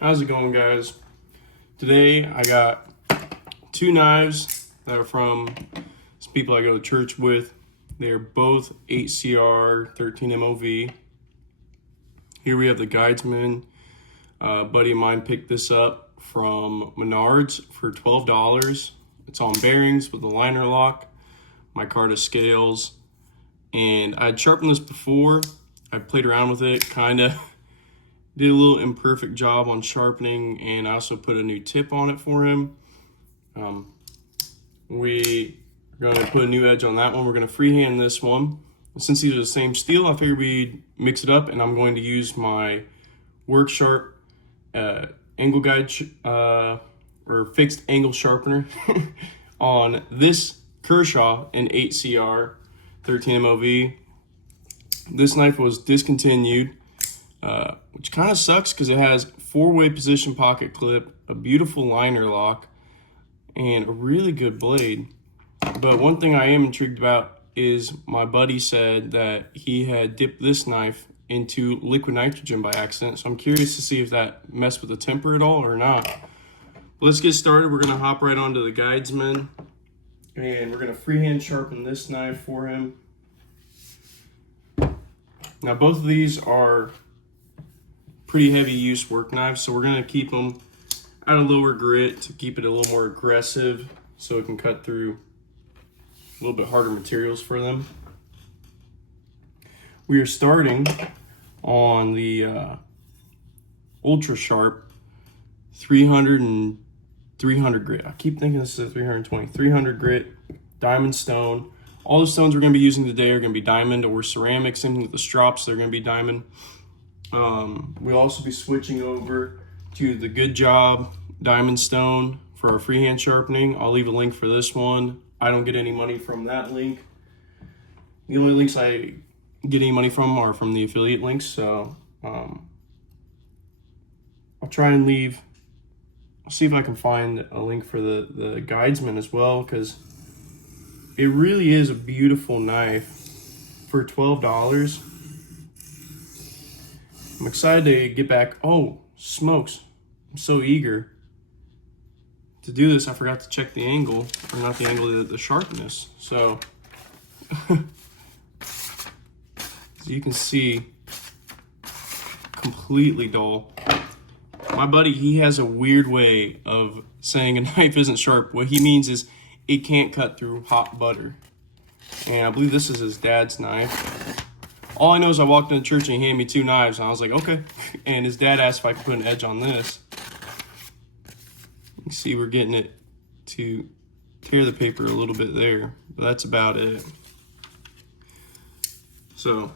How's it going, guys? Today I got two knives that are from some people I go to church with. They're both 8CR 13 MOV. Here we have the Guidesman. A buddy of mine picked this up from Menards for $12. It's on bearings with a liner lock, micarta scales, and I'd sharpened this before. I played around with it, kind of did a little imperfect job on sharpening, and I also put a new tip on it for him. We are going to put a new edge on that one. We're going to freehand this one. Since these are the same steel, I figured we'd mix it up, and I'm going to use my Worksharp angle guide or fixed angle sharpener on this Kershaw in 8CR 13 MOV. This knife was discontinued, which kind of sucks because it has 4-way position pocket clip, a beautiful liner lock, and a really good blade. But one thing I am intrigued about is my buddy said that he had dipped this knife into liquid nitrogen by accident. So I'm curious to see if that messed with the temper at all or not. Let's get started. We're going to hop right onto the Guidesman, and we're going to freehand sharpen this knife for him. Now both of these are pretty heavy use work knives, so we're going to keep them at a lower grit to keep it a little more aggressive so it can cut through a little bit harder materials for them. We are starting on the ultra sharp 300 grit. I keep thinking this is a 300 grit diamond stone. All the stones we're going to be using today are going to be diamond or ceramic. Same thing with the strops, they're going to be diamond. We'll also be switching over to the Good Job diamond stone for our freehand sharpening. I'll leave a link for this one. I don't get any money from that link. The only links I get any money from are from the affiliate links, so I'll try and I'll see if I can find a link for the Guidesman as well, because it really is a beautiful knife for $12. I'm excited to get back. Oh, smokes. I'm so eager to do this. I forgot to check the angle, or not the angle, the sharpness. So, as you can see, completely dull. My buddy, he has a weird way of saying a knife isn't sharp. What he means is it can't cut through hot butter. And I believe this is his dad's knife. All I know is I walked into church and he handed me two knives, and I was like, okay. And his dad asked if I could put an edge on this. You can see we're getting it to tear the paper a little bit there, but that's about it. So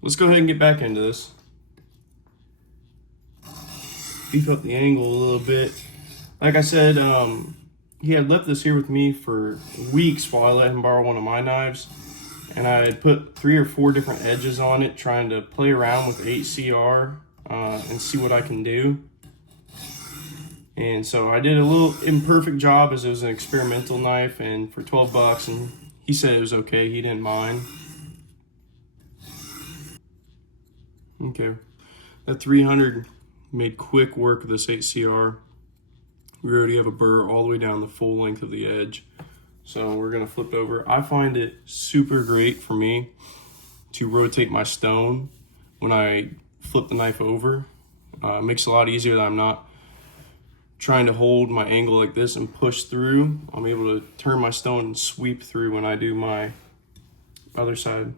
let's go ahead and get back into this. Beef up the angle a little bit. Like I said, he had left this here with me for weeks while I let him borrow one of my knives. And I had put 3 or 4 different edges on it, trying to play around with 8CR and see what I can do. And so I did a little imperfect job, as it was an experimental knife, and for $12, and he said it was okay, he didn't mind. Okay, that 300 made quick work of this 8CR. We already have a burr all the way down the full length of the edge. So we're gonna flip over. I find it super great for me to rotate my stone when I flip the knife over. It makes it a lot easier that I'm not trying to hold my angle like this and push through. I'm able to turn my stone and sweep through when I do my other side.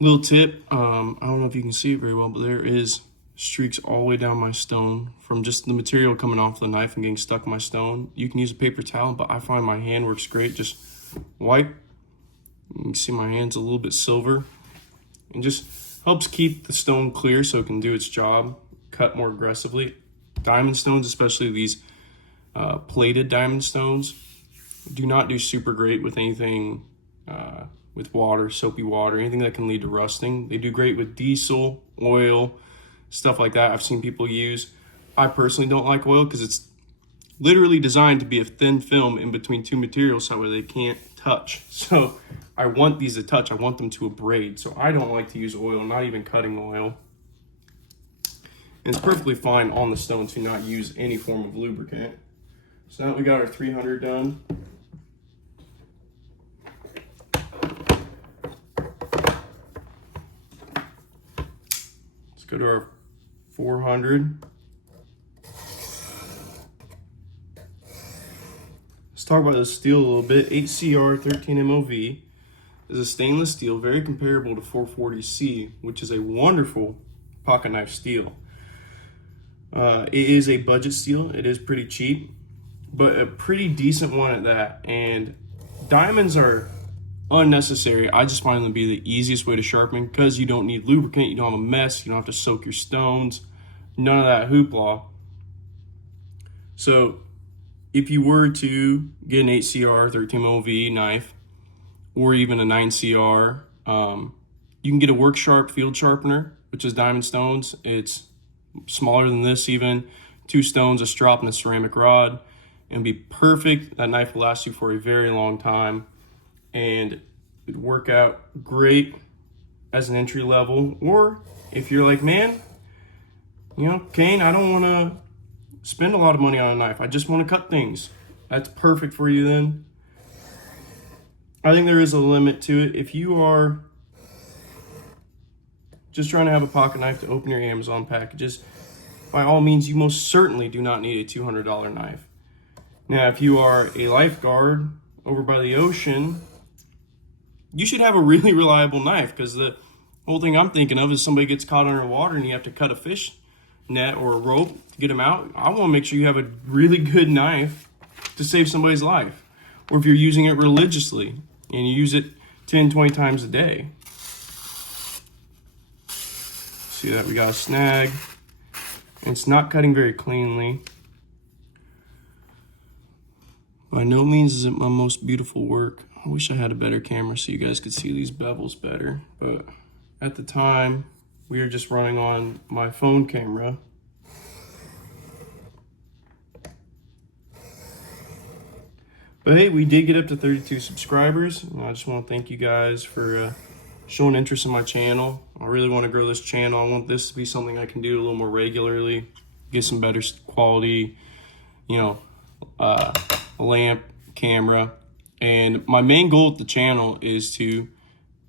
Little tip, I don't know if you can see it very well, but there is streaks all the way down my stone from just the material coming off the knife and getting stuck in my stone. You can use a paper towel, but I find my hand works great. Just wipe. You can see my hand's a little bit silver, and just helps keep the stone clear so it can do its job, cut more aggressively. Diamond stones, especially these plated diamond stones, do not do super great with anything with water, soapy water, anything that can lead to rusting. They do great with diesel, oil, stuff like that I've seen people use. I personally don't like oil because it's literally designed to be a thin film in between two materials, so they can't touch. So I want these to touch. I want them to abrade. So I don't like to use oil, not even cutting oil. And it's perfectly fine on the stone to not use any form of lubricant. So now that we got our 300 done, let's go to our 400. Let's talk about the steel a little bit. 8CR 13 MOV is a stainless steel, very comparable to 440C, which is a wonderful pocket knife steel. It is a budget steel. It is pretty cheap, but a pretty decent one at that. And diamonds are unnecessary. I just find them to be the easiest way to sharpen because you don't need lubricant, you don't have a mess, you don't have to soak your stones, none of that hoopla. So if you were to get an 8CR 13MOV knife or even a 9CR, you can get a Worksharp field sharpener, which is diamond stones. It's smaller than this even, 2 stones, a strop, and a ceramic rod, and be perfect. That knife will last you for a very long time, and it'd work out great as an entry level. Or if you're like, man, you know, Kane, I don't want to spend a lot of money on a knife, I just want to cut things, that's perfect for you then. I think there is a limit to it. If you are just trying to have a pocket knife to open your Amazon packages, by all means, you most certainly do not need a $200 knife. Now, if you are a lifeguard over by the ocean, you should have a really reliable knife, because the whole thing I'm thinking of is somebody gets caught underwater and you have to cut a fish net or a rope to get them out. I want to make sure you have a really good knife to save somebody's life. Or if you're using it religiously and you use it 10, 20 times a day. See that we got a snag. It's not cutting very cleanly. By no means is it my most beautiful work. I wish I had a better camera so you guys could see these bevels better. But at the time, we were just running on my phone camera. But hey, we did get up to 32 subscribers. And I just want to thank you guys for showing interest in my channel. I really want to grow this channel. I want this to be something I can do a little more regularly, get some better quality, you know, a lamp, camera. And my main goal with the channel is to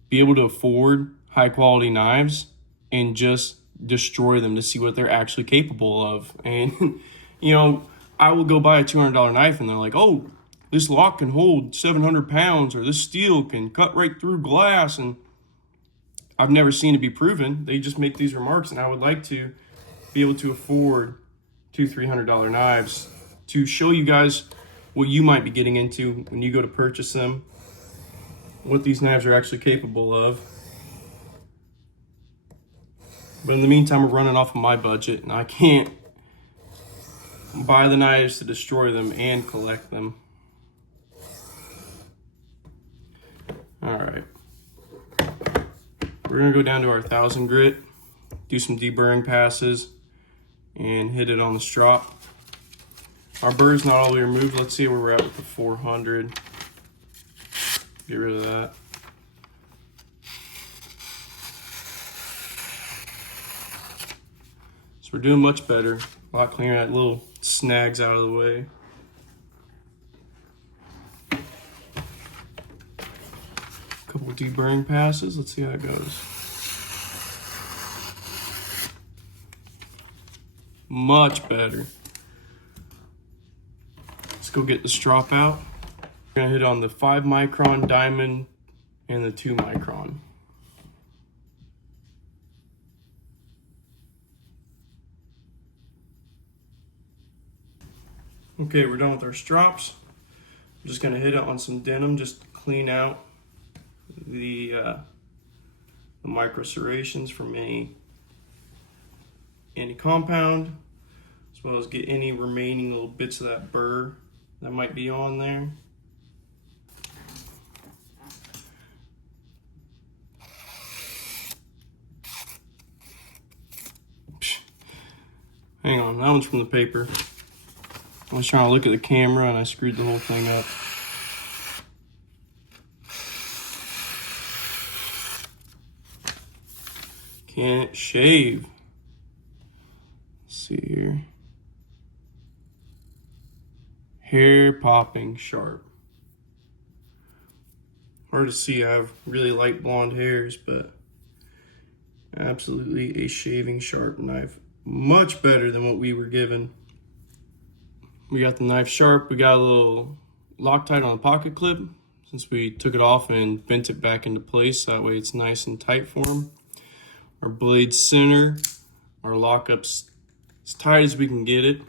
be able to afford high quality knives and just destroy them to see what they're actually capable of. And, you know, I will go buy a $200 knife and they're like, oh, this lock can hold 700 pounds, or this steel can cut right through glass. And I've never seen it be proven. They just make these remarks, and I would like to be able to afford $200-300 knives to show you guys what you might be getting into when you go to purchase them, what these knives are actually capable of. But in the meantime, we're running off of my budget, and I can't buy the knives to destroy them and collect them. All right. We're gonna go down to our 1000 grit, do some deburring passes, and hit it on the strop. Our burr's not all the way removed. Let's see where we're at with the 400. Get rid of that. So we're doing much better. A lot cleaner. That little snags out of the way. Couple of deburring passes. Let's see how it goes. Much better. Let's go get the strop out. We're gonna hit on the 5 micron diamond and the 2 micron. Okay, we're done with our strops. I'm just gonna hit it on some denim just to clean out the micro serrations from any compound, as well as get any remaining little bits of that burr that might be on there. Hang on, that one's from the paper. I was trying to look at the camera and I screwed the whole thing up. Can it shave? Let's see here. Hair popping sharp. Hard to see, I have really light blonde hairs, but absolutely a shaving sharp knife. Much better than what we were given. We got the knife sharp. We got a little Loctite on the pocket clip since we took it off and bent it back into place. That way it's nice and tight for him. Our blade center, our lockup's as tight as we can get it.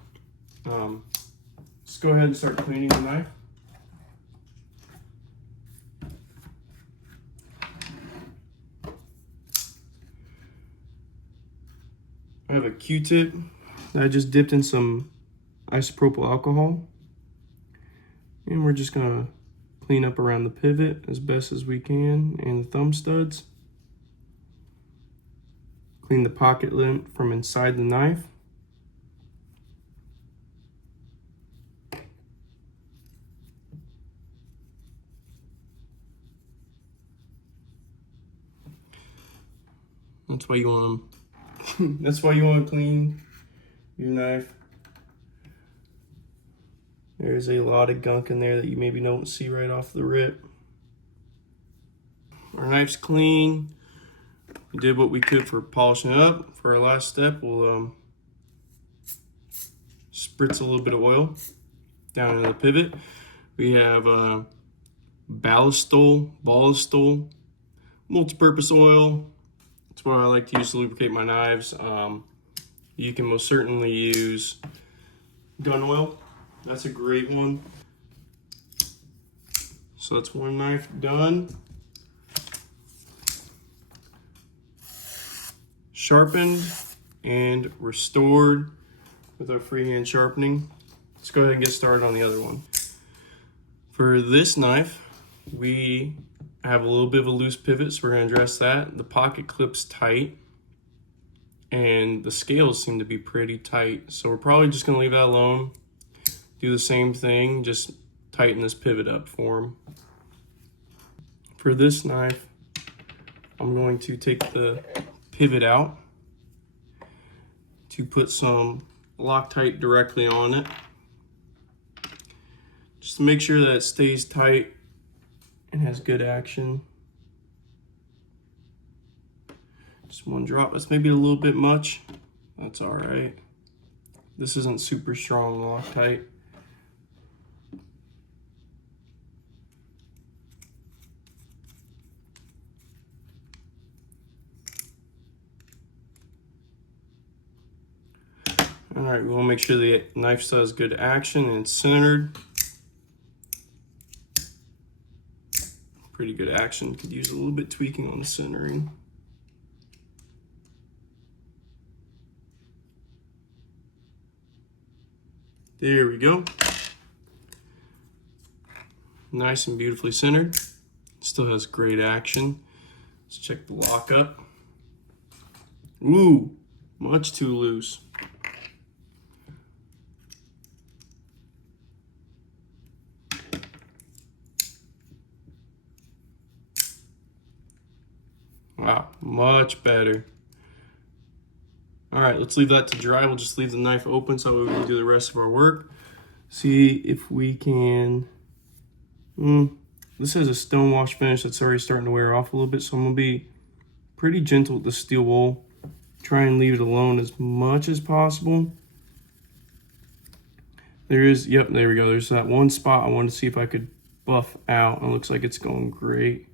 Let's go ahead and start cleaning the knife. I have a Q-tip that I just dipped in some isopropyl alcohol. And we're just gonna clean up around the pivot as best as we can and the thumb studs. Clean the pocket lint from inside the knife. That's why you want that's why you want to clean your knife. There's a lot of gunk in there that you maybe don't see right off the rip. Our knife's clean. We did what we could for polishing it up. For our last step, we'll spritz a little bit of oil down in the pivot. We have ballistol, multi-purpose oil. That's what I like to use to lubricate my knives. You can most certainly use gun oil. That's a great one. So that's one knife done. Sharpened and restored with our freehand sharpening. Let's go ahead and get started on the other one. For this knife, we have a little bit of a loose pivot, so we're going to address that. The pocket clip's tight, and the scales seem to be pretty tight, so we're probably just going to leave that alone. Do the same thing, just tighten this pivot up for them. For this knife, I'm going to take the pivot out to put some Loctite directly on it, just to make sure that it stays tight and has good action. Just one drop. That's maybe a little bit much. That's all right. This isn't super strong Loctite. All right, we want to make sure the knife still has good action and it's centered. Pretty good action. Could use a little bit tweaking on the centering. There we go. Nice and beautifully centered. Still has great action. Let's check the lockup. Ooh, much too loose. Wow, much better. All right, let's leave that to dry. We'll just leave the knife open so we can do the rest of our work. See if we can, this has a stone wash finish that's already starting to wear off a little bit, so I'm gonna be pretty gentle with the steel wool. Try and leave it alone as much as possible. There is, yep, there we go. There's that one spot I wanted to see if I could buff out. It looks like it's going great.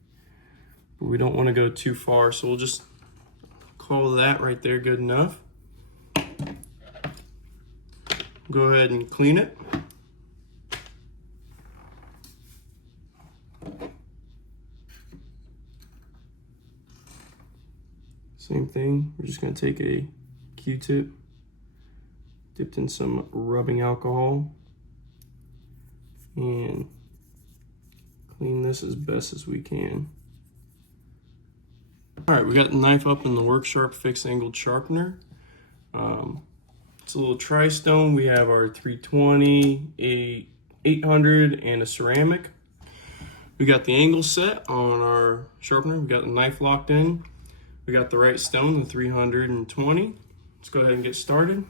But we don't want to go too far, so we'll just call that right there good enough. Go ahead and clean it. Same thing, we're just going to take a Q-tip, dipped in some rubbing alcohol, and clean this as best as we can. All right, we got the knife up in the Worksharp fixed angled sharpener. It's a little tri-stone. We have our 320, a 800, and a ceramic. We got the angle set on our sharpener. We got the knife locked in. We got the right stone, the 320. Let's go ahead and get started.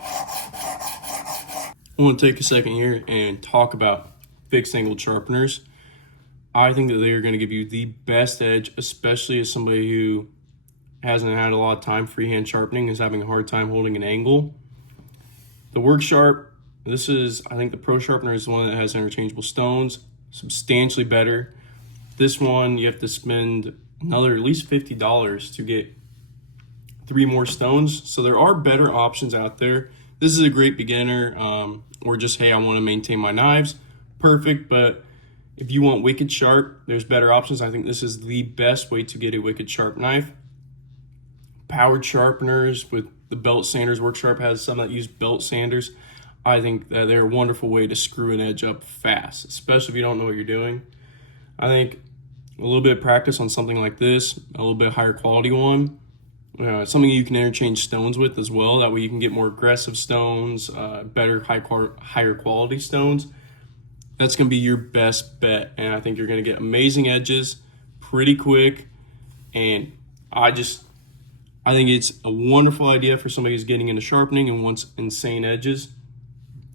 I want to take a second here and talk about fixed angle sharpeners. I think that they are going to give you the best edge, especially as somebody who hasn't had a lot of time freehand sharpening, is having a hard time holding an angle. The Worksharp, this is, I think the Pro Sharpener is the one that has interchangeable stones, substantially better. This one, you have to spend another at least $50 to get 3 more stones. So there are better options out there. This is a great beginner, or just, hey, I want to maintain my knives. Perfect, but if you want wicked sharp, there's better options. I think this is the best way to get a wicked sharp knife. Powered sharpeners with the belt sanders, Worksharp has some that use belt sanders. I think that they're a wonderful way to screw an edge up fast, especially if you don't know what you're doing. I think a little bit of practice on something like this, a little bit higher quality one, something you can interchange stones with as well. That way you can get more aggressive stones, better higher quality stones. That's going to be your best bet, and I think you're going to get amazing edges pretty quick. And I think it's a wonderful idea for somebody who's getting into sharpening and wants insane edges.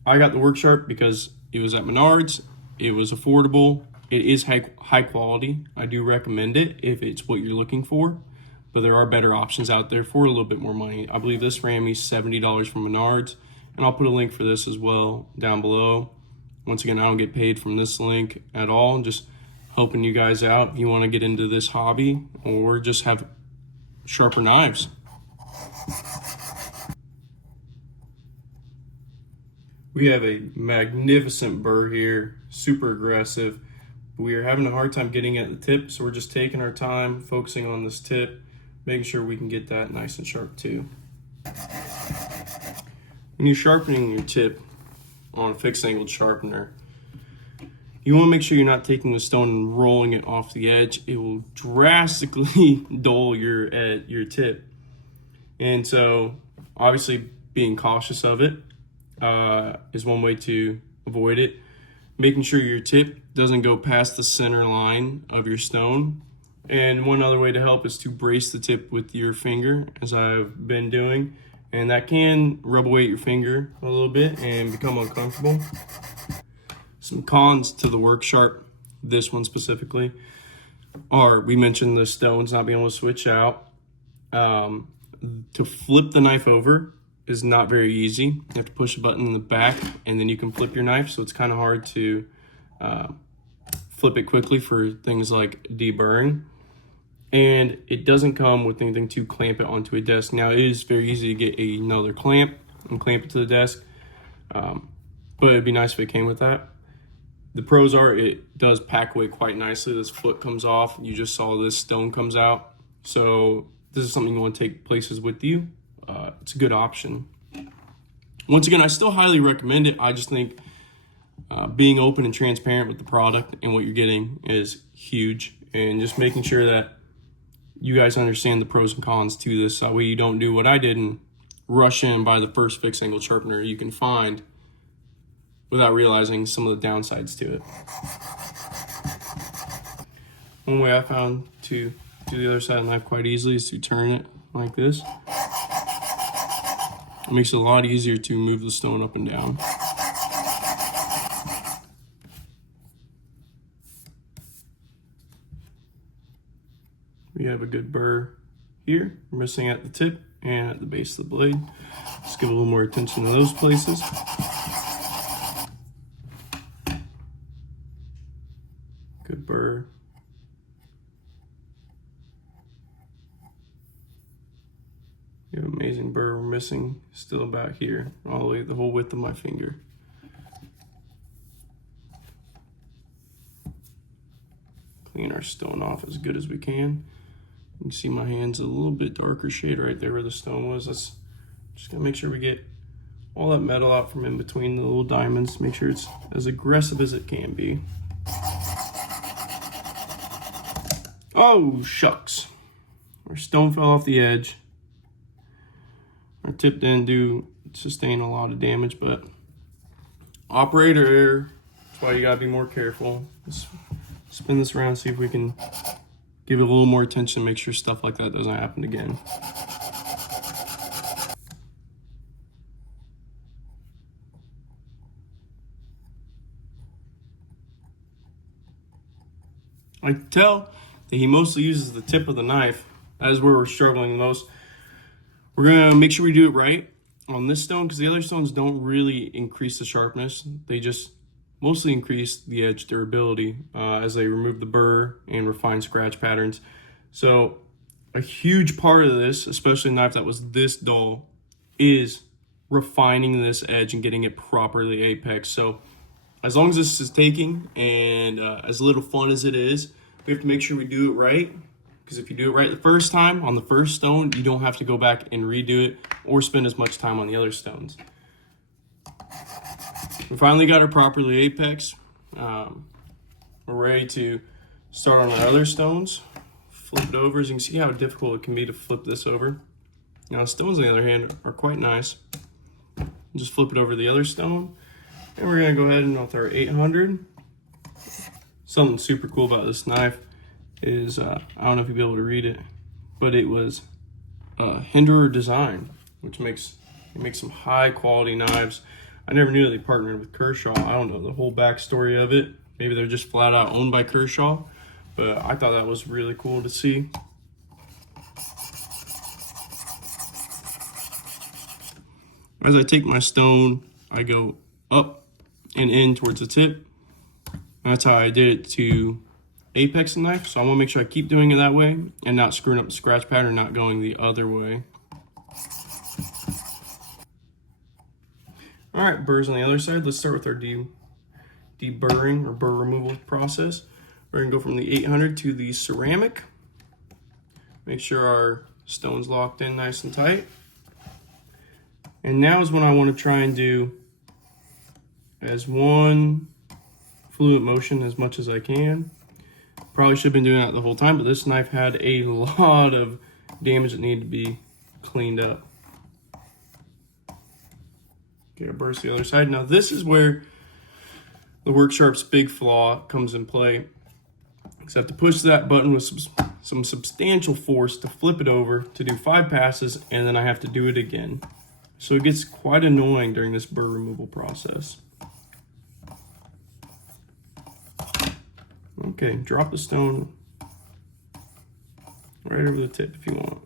I got the Worksharp because it was at Menards. It was affordable. It is high quality. I do recommend it if it's what you're looking for, but there are better options out there for a little bit more money. I believe this ran me $70 from Menards, and I'll put a link for this as well down below. Once again, I don't get paid from this link at all. I'm just helping you guys out if you want to get into this hobby or just have sharper knives. We have a magnificent burr here, super aggressive. We are having a hard time getting at the tip, so we're just taking our time, focusing on this tip, making sure we can get that nice and sharp too. When you're sharpening your tip on a fixed angled sharpener, you want to make sure you're not taking the stone and rolling it off the edge. It will drastically dull your tip. And so obviously being cautious of it is one way to avoid it. Making sure your tip doesn't go past the center line of your stone. And one other way to help is to brace the tip with your finger, as I've been doing. And that can rub away at your finger a little bit and become uncomfortable. Some cons to the Worksharp, this one specifically, are, we mentioned the stones not being able to switch out. To flip the knife over is not very easy. You have to push a button in the back and then you can flip your knife, so it's kind of hard to flip it quickly for things like deburring. And it doesn't come with anything to clamp it onto a desk. Now, it is very easy to get another clamp and clamp it to the desk, but it'd be nice if it came with that. The pros are it does pack away quite nicely. This foot comes off. You just saw this stone comes out. So this is something you want to take places with you. It's a good option. Once again, I still highly recommend it. I just think being open and transparent with the product and what you're getting is huge. And just making sure that you guys understand the pros and cons to this. That way you don't do what I did and rush in and buy the first fixed angle sharpener you can find without realizing some of the downsides to it. One way I found to do the other side of the knife quite easily is to turn it like this. It makes it a lot easier to move the stone up and down. We have a good burr here. We're missing at the tip and at the base of the blade. Just give a little more attention to those places. Good burr. You have an amazing burr. We're missing still about here, all the way the whole width of my finger. Clean our stone off as good as we can. You can see my hand's a little bit darker shade right there where the stone was. Let's just gonna make sure we get all that metal out from in between the little diamonds. Make sure it's as aggressive as it can be. Oh, shucks. Our stone fell off the edge. Our tip didn't sustain a lot of damage, but operator error. That's why you gotta be more careful. Let's spin this around, see if we can give it a little more attention, make sure stuff like that doesn't happen again. I can tell that he mostly uses the tip of the knife. That is where we're struggling the most. We're gonna make sure we do it right on this stone, because the other stones don't really increase the sharpness. They just mostly increase the edge durability as they remove the burr and refine scratch patterns. So a huge part of this, especially a knife that was this dull, is refining this edge and getting it properly apex. So as long as this is taking, and as little fun as it is, we have to make sure we do it right. Because if you do it right the first time on the first stone, you don't have to go back and redo it or spend as much time on the other stones. We finally got our properly apex. We're ready to start on our other stones. Flip it over. As you can see how difficult it can be to flip this over. Now stones on the other hand are quite nice. Just flip it over the other stone. And we're gonna go ahead and with our 800. Something super cool about this knife is, I don't know if you'll be able to read it, but it was Hinderer design, which makes some high quality knives. I never knew that they partnered with Kershaw. I don't know the whole backstory of it. Maybe they're just flat out owned by Kershaw, but I thought that was really cool to see. As I take my stone, I go up and in towards the tip. That's how I did it to apex the knife. So I want to make sure I keep doing it that way and not screwing up the scratch pattern, not going the other way. All right, burrs on the other side. Let's start with our deburring or burr removal process. We're gonna go from the 800 to the ceramic. Make sure our stone's locked in nice and tight. And now is when I want to try and do as one fluid motion as much as I can. Probably should have been doing that the whole time, but this knife had a lot of damage that needed to be cleaned up. Okay, I'll burst the other side. Now this is where the Worksharp's big flaw comes in play. Because I have to push that button with some substantial force to flip it over to do 5 passes, and then I have to do it again. So it gets quite annoying during this burr removal process. Okay, drop the stone right over the tip if you want.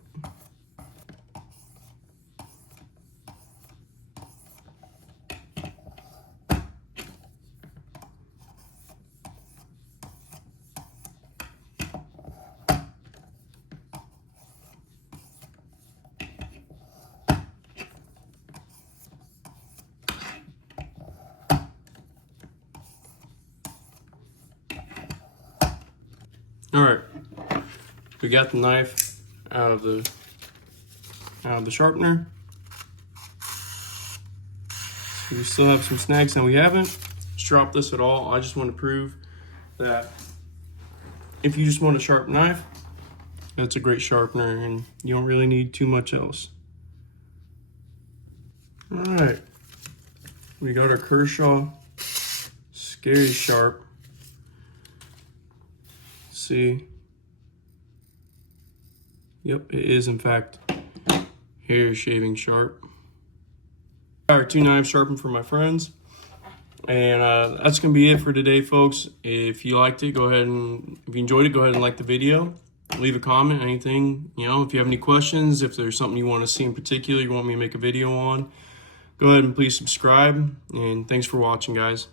All right, we got the knife out of the sharpener. So we still have some snags and we haven't stropped this at all. I just want to prove that if you just want a sharp knife, that's a great sharpener and you don't really need too much else. All right, we got our Kershaw Scary Sharp. See, yep, it is in fact hair shaving sharp. Our 2 knives sharpened for my friends, and that's gonna be it for today, folks. If you liked it, go ahead and if you enjoyed it, go ahead and like the video, leave a comment, anything, you know, if you have any questions, if there's something you want to see in particular you want me to make a video on, go ahead and please subscribe, and thanks for watching, guys.